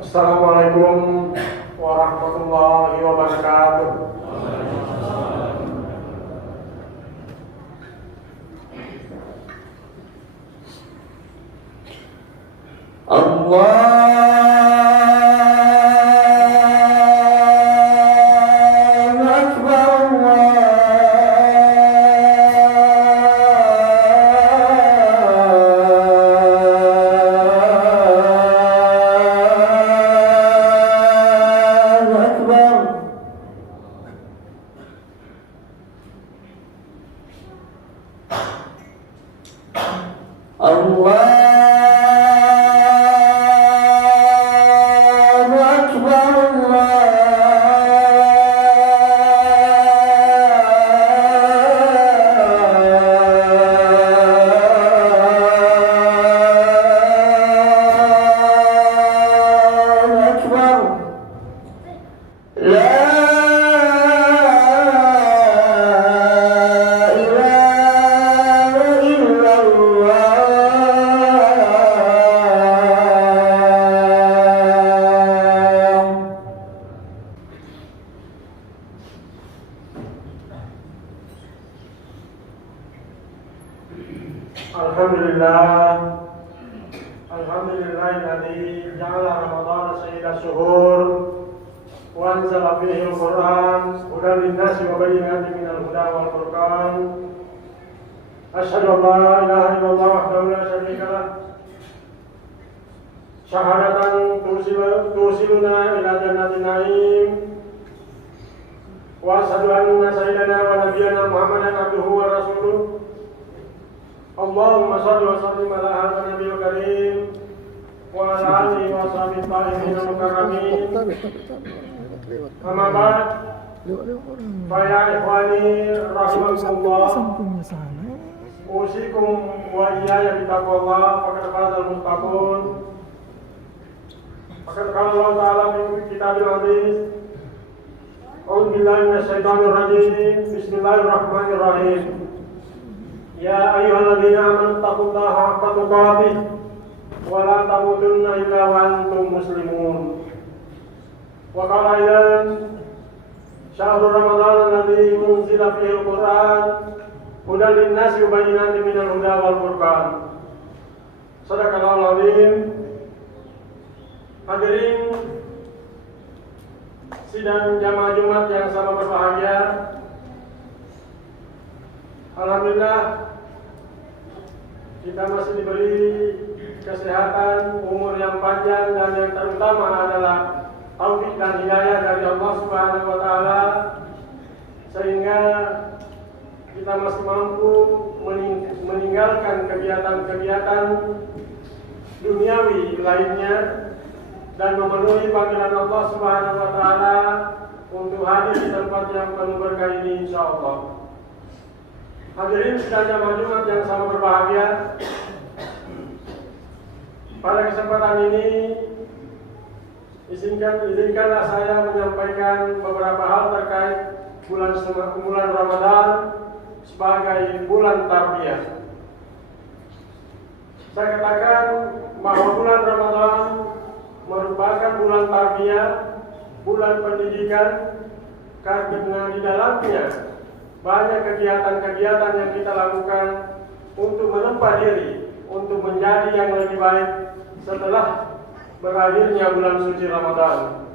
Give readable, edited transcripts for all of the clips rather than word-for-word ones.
Assalamualaikum warahmatullahi wabarakatuh. Alhamdulillahilladzi ja'ala Ramadhana sayyidas syuhur wa anzala fihi al-Qur'an hudan lin-nasi wa bayyinatin minal huda wal furqan. Asyhadu an la ilaha illallah wahdahu la syarika lah syahadatan tusiluna ila jannatin na'im wa asyhadu anna sayyidana wa nabiyyana Muhammadan abduhu wa rasuluh. Allahumma shalli wa sallim ala hadha nabiyil karim wa ala alihi wa sahbihi tahirin al-mukarramin. Amma ba'd, fa ya ikhwani rahimakumullah, usikum wa iyaya bitaqwallah faqad fazal muttaqun. Faqad qala Allah ta'ala fi kitabil aziz, a'udzu billahi minasy syaithanir rajim, bismillahirrahmanirrahim. Ya ayyuhalladzina amanu taqullaha haqqa tuqatih wa la tamutunna illa wa antum muslimun. Wa qala aidan syahrul ramadhan alladzi unzila fihi al-Qur'an hudan lin-nasi wa bayyinatin minal huda wal furqan. Shadaqallahul azim. Hadirin sidang jamaah Jumat yang sama berbahagia, alhamdulillah kita masih diberi kesehatan, umur yang panjang, dan yang terutama adalah taufik dan hidayah dari Allah Subhanahu wa taala sehingga kita masih mampu meninggalkan kegiatan-kegiatan duniawi lainnya dan memenuhi panggilan Allah Subhanahu wa taala untuk hadir di tempat yang penuh berkah ini insyaallah. Hadirin sidang jamaah Jumat yang sama berbahagia, pada kesempatan ini izinkanlah saya menyampaikan beberapa hal terkait bulan Ramadan sebagai bulan tarbiyah. Saya katakan bahwa bulan Ramadan merupakan bulan tarbiyah, bulan pendidikan, karena di dalamnya banyak kegiatan-kegiatan yang kita lakukan untuk menempa diri, untuk menjadi yang lebih baik setelah berakhirnya bulan suci Ramadan.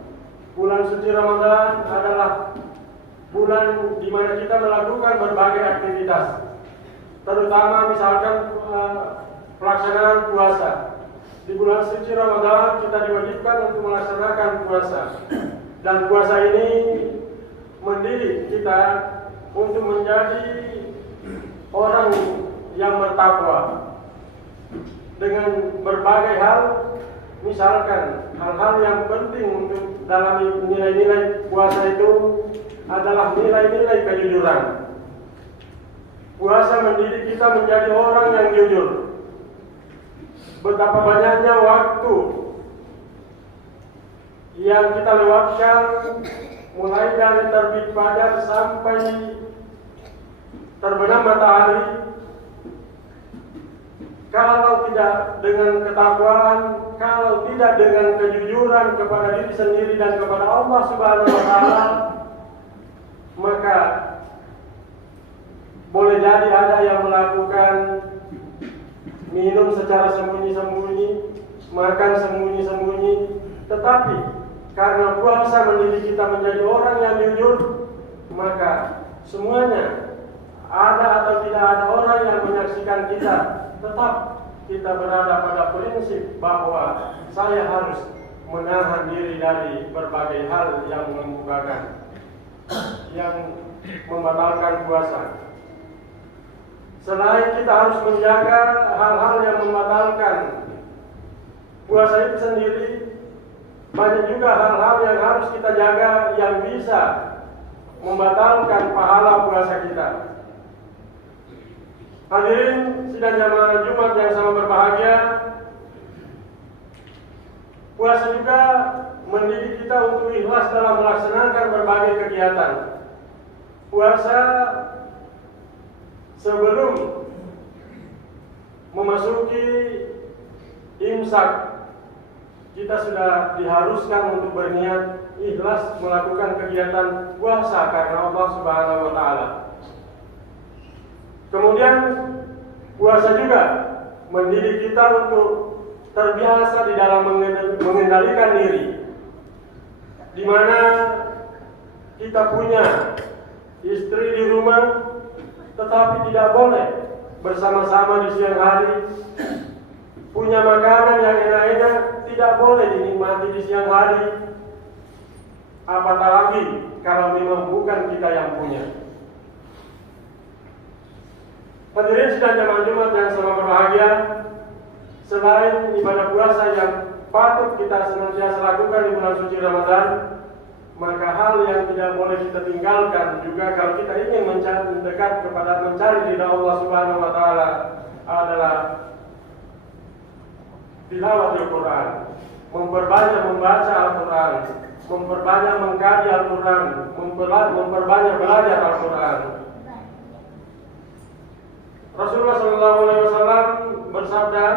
Bulan suci Ramadan adalah bulan di mana kita melakukan berbagai aktivitas, terutama misalkan pelaksanaan puasa. Di bulan suci Ramadan kita diwajibkan untuk melaksanakan puasa, dan puasa ini mendidik kita untuk menjadi orang yang bertakwa dengan berbagai hal, misalkan hal-hal yang penting untuk dalam nilai-nilai puasa itu adalah nilai-nilai kejujuran. Puasa mendidik kita menjadi orang yang jujur. Betapa banyaknya waktu yang kita lewatkan mulai dari terbit fajar sampai terbenam matahari kalau tidak dengan ketakwaan, kalau tidak dengan kejujuran kepada diri sendiri dan kepada Allah Subhanahu wa taala, maka boleh jadi ada yang melakukan minum secara sembunyi-sembunyi, makan sembunyi-sembunyi, tetapi karena puasa mendidik kita menjadi orang yang jujur, maka semuanya ada atau tidak ada orang yang menyaksikan kita, tetap kita berada pada prinsip bahwa saya harus menahan diri dari berbagai hal yang membukakan, yang membatalkan puasa. Selain kita harus menjaga hal-hal yang membatalkan puasa itu sendiri, banyak juga hal-hal yang harus kita jaga yang bisa membatalkan pahala puasa kita. Hadirin sidang jamaah Jumat yang sama berbahagia, puasa juga mendidik kita untuk ikhlas dalam melaksanakan berbagai kegiatan. Puasa sebelum memasuki imsak, kita sudah diharuskan untuk berniat ikhlas melakukan kegiatan puasa karena Allah Subhanahu wa taala. Kemudian puasa juga mendidik kita untuk terbiasa di dalam mengendalikan diri, di mana kita punya istri di rumah, tetapi tidak boleh bersama-sama di siang hari. Punya makanan yang enak-enak tidak boleh dinikmati di siang hari, apatah lagi kalau memang bukan kita yang punya. Hadirin sidang jamaah Jumat yang sama berbahagia, selain ibadah puasa yang patut kita senantiasa lakukan di bulan suci Ramadan, maka hal yang tidak boleh kita tinggalkan juga kalau kita ingin mendekat kepada mencari ridha Allah Subhanahu wa taala adalah tilawah Al-Quran, memperbanyak membaca Al-Quran, memperbanyak mengkaji Al-Quran, memperbanyak belajar Al-Quran. Rasulullah SAW bersabda,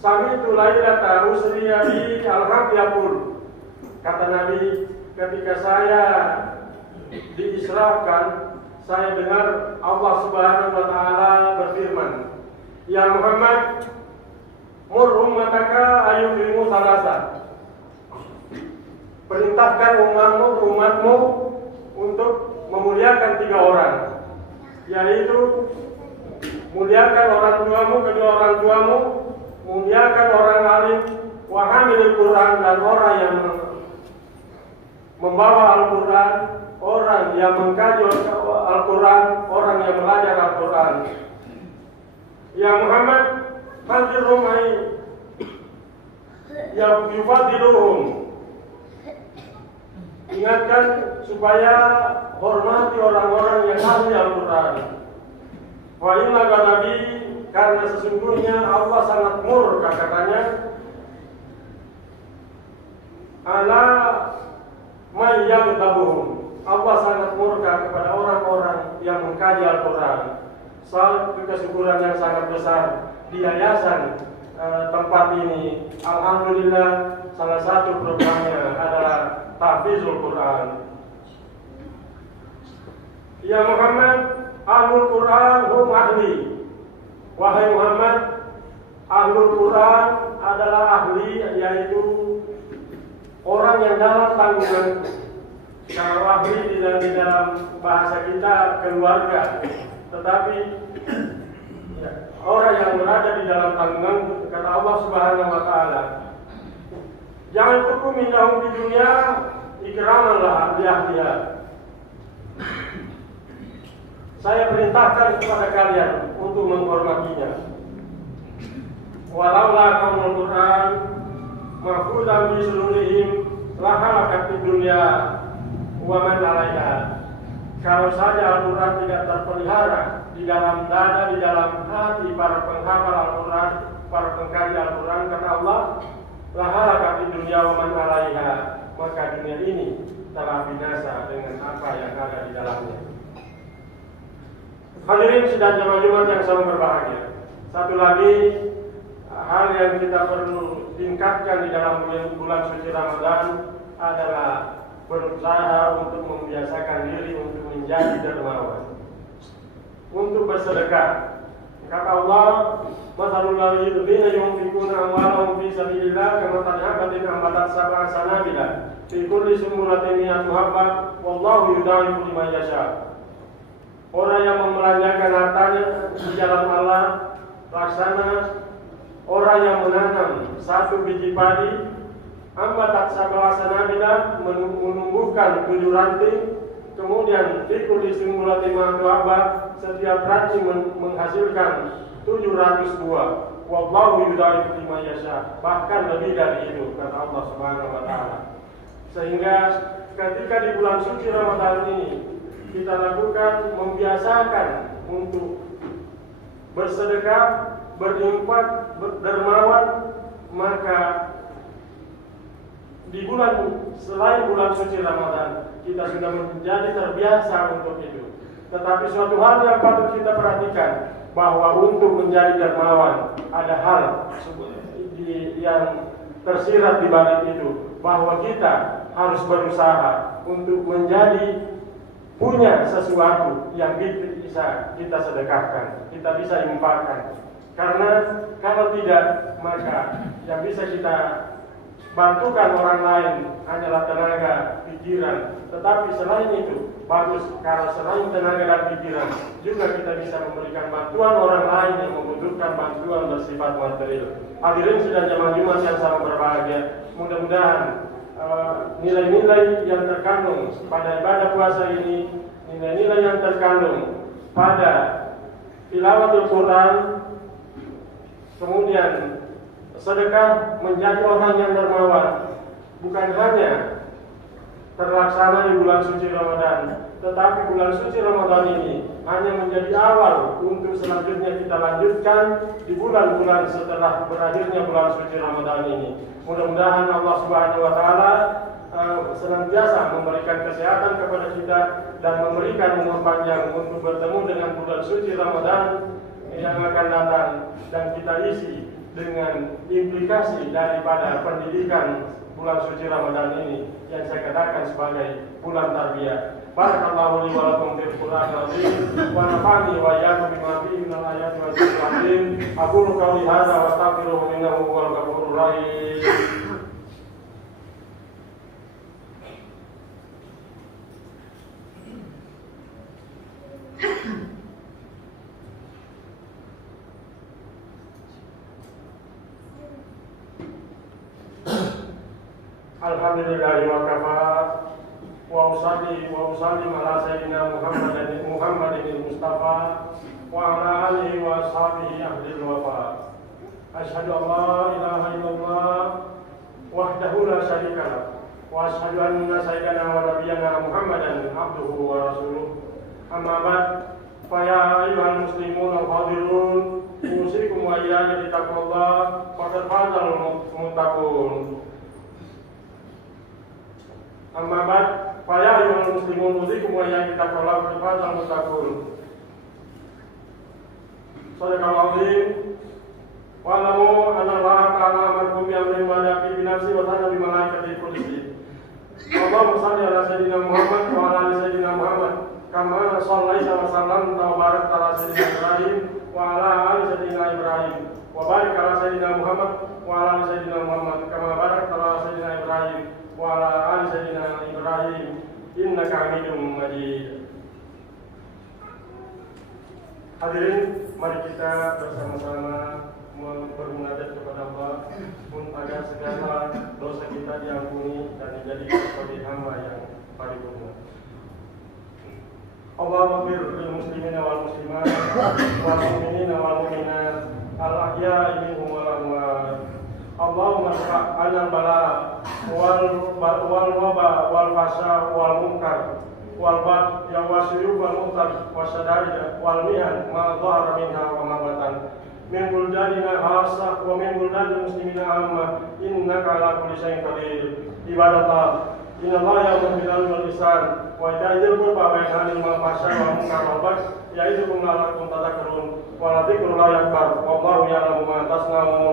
"Sami'tu lailata usriya bi al-haq yaqul." Kata Nabi, ketika saya diisrakan, saya dengar Allah Subhanahu wa taala berfirman, "Ya Muhammad, mur ummataka ayukrimu salasa." Perintahkan umatmu untuk memuliakan 3 orang, yaitu muliakan orang tuamu, kedua orang tuamu, muliakan orang alim, wa hamilul Quran, dan orang yang membawa Al-Quran, orang yang mengkaji Al-Quran, orang yang belajar Al-Quran. Ya Muhammad, hadirhum ay yufadiluhum. Ingatkan supaya hormati orang-orang yang ahli Al-Quran. Wa inna ghadabi, karena sesungguhnya Allah sangat murka, katanya, ala may yaghdabuhum. Allah sangat murka kepada orang-orang yang mengkaji Al-Quran. Satu kesyukuran yang sangat besar di yayasan tempat ini. Alhamdulillah, salah satu programnya adalah tahfizul Quran. Ya Muhammad, ahlul Quran hum ahli. Wahai Muhammad, ahlul Quran adalah ahli, yaitu orang yang dalam tanggungan. Kalau ahli di dalam bahasa kita keluarga, tetapi ya, orang yang berada di dalam tanggungan, kata Allah Subhanahu wa taala, jangan tuku minahum di dunia ikraman lah ahliha. Saya perintahkan kepada kalian untuk menghormatinya. Walaulah kaumul Quran mahfuzan bi sulurihim lahalakat di dunia wa man 'alaiha. Kalau saja Al-Quran tidak terpelihara di dalam dada, di dalam hati para penghafal Al-Quran, para pengkaji Al-Quran, kata Allah, lahalakat di dunia wa man 'alaiha, maka dunia ini telah binasa dengan apa yang ada di dalamnya. Hadirin sidang jamaah Jumat yang sangat berbahagia, Satu lagi hal yang kita perlu tingkatkan di dalam bulan suci Ramadan adalah berusaha untuk membiasakan diri untuk menjadi dermawan, untuk bersedekah. Kata Allah, "Mathalul ladzina yunfiquna amwalahum fi sabilillah kamathali habatin ambatat sab'a sanabila fi kulli sumbulatin mi'atu habbah wallahu yudha'ifu liman yasha." Orang yang membelanjakan hartanya di jalan Allah laksana orang yang menanam satu biji padi ambatat sab'a sanabila, menumbuhkan 7 ranting, kemudian fikul disimulati ma'atu'abah, setiap ranting menghasilkan 700 buah. Wallahu yudha'ifu liman yasha, bahkan lebih dari itu, kata Allah Subhanahu wa taala. Sehingga ketika di bulan suci Ramadan ini kita lakukan, membiasakan untuk bersedekah, berinfak, berdermawan, maka di bulan selain bulan suci Ramadan kita sudah menjadi terbiasa untuk itu. Tetapi suatu hal yang patut kita perhatikan, bahwa untuk menjadi dermawan ada hal yang tersirat di balik itu, bahwa kita harus berusaha untuk menjadi punya sesuatu yang bisa kita sedekahkan, kita bisa infakkan. Karena kalau tidak, maka yang bisa kita bantukan orang lain hanyalah tenaga, pikiran. Tetapi selain itu, bagus kalau selain tenaga dan pikiran, juga kita bisa memberikan bantuan orang lain yang membutuhkan bantuan bersifat material. Hadirin sidang jamaah Jumat yang sangat berbahagia, mudah-mudahan nilai-nilai yang terkandung pada ibadah puasa ini, nilai-nilai yang terkandung pada tilawatul Quran, kemudian sedekah, menjadi orang yang dermawan, bukan hanya terlaksana di bulan suci Ramadan, tetapi bulan suci Ramadan ini hanya menjadi awal untuk selanjutnya kita lanjutkan di bulan-bulan setelah berakhirnya bulan suci Ramadan ini. Mudah-mudahan Allah Subhanahu wa taala senantiasa memberikan kesehatan kepada kita dan memberikan umur panjang untuk bertemu dengan bulan suci Ramadan yang akan datang, dan kita isi dengan implikasi daripada pendidikan bulan suci Ramadan ini yang saya katakan sebagai bulan tarbiyah. Barakallahu li wa lakum fil Qur'anil azim wa nafa'ani wa iyyakum bima fihi minal ayati wa dzikril hakim. Aqulu qawli hadza wa astaghfiruhu innahu huwal ghafurur rahim. Alhamdulillahi wa kafa wa usalli ala sayyidina Muhammadin Mustafa wa ala alihi wa ashabihi ahlil wafa. Asyhadu an la ilaha illallah wahdahu la syarika lah wa asyhadu anna sayyidana wa nabiyyana Muhammadan abduhu wa rasuluh. Amma ba'd, fa ya ayyuhal muslimun al-hadirun, usikum wa iyaya bi taqwallah faqad fazal muttaqun. Amma ba'd, fa ya ayyuhal muslimun usikum wa iyaya bi taqwallah faqad fazal muttaqun. Sadaqallahu azim. Wa'lamu anna Allah ta'ala amarkum bi amrin ma yaqi bi nafsi wa sana bi malaikatihi qudsi. Allahumma shalli ala sayyidina Muhammad wa ala ali sayyidina Muhammad kama shallaita wa sallamta wa barakta ala sayyidina Ibrahim wa ala ali sayyidina Ibrahim wa barik ala sayyidina Muhammad wa ala ali sayyidina Muhammad kama barakta ala sayyidina Ibrahim wa ala ali sayyidina Ibrahim innaka Hamidum Majid. Hadirin, mari kita bersama-sama bermunajat kepada Allah agar segala dosa kita diampuni dan dijadikan sebagai hamba yang paripurna. Allahumma ighfir lil muslimina wal muslimat wal mu'minina wal mu'minat al ahya'i minhum wal amwat. Allahumma rfa'na bala wal waba wal fasha wal munkar wal bad ya wasyu'ub wal munkar wasyada'id wal mihan ma dhahara minha wa ma batan min buldanina khassa wa min buldanil muslimina amma innaka ala kulli syai'in qadir. Ibadallah Innallaha ya'muru bil 'adli wal ihsan wa ita'i dzil qurba wa yanha 'anil fahsya'i wal munkari wal baghi ya'idukum la'allakum tadhakkarun wa la dzikrullahi akbar wallahu ya'lamu ma tasna'un.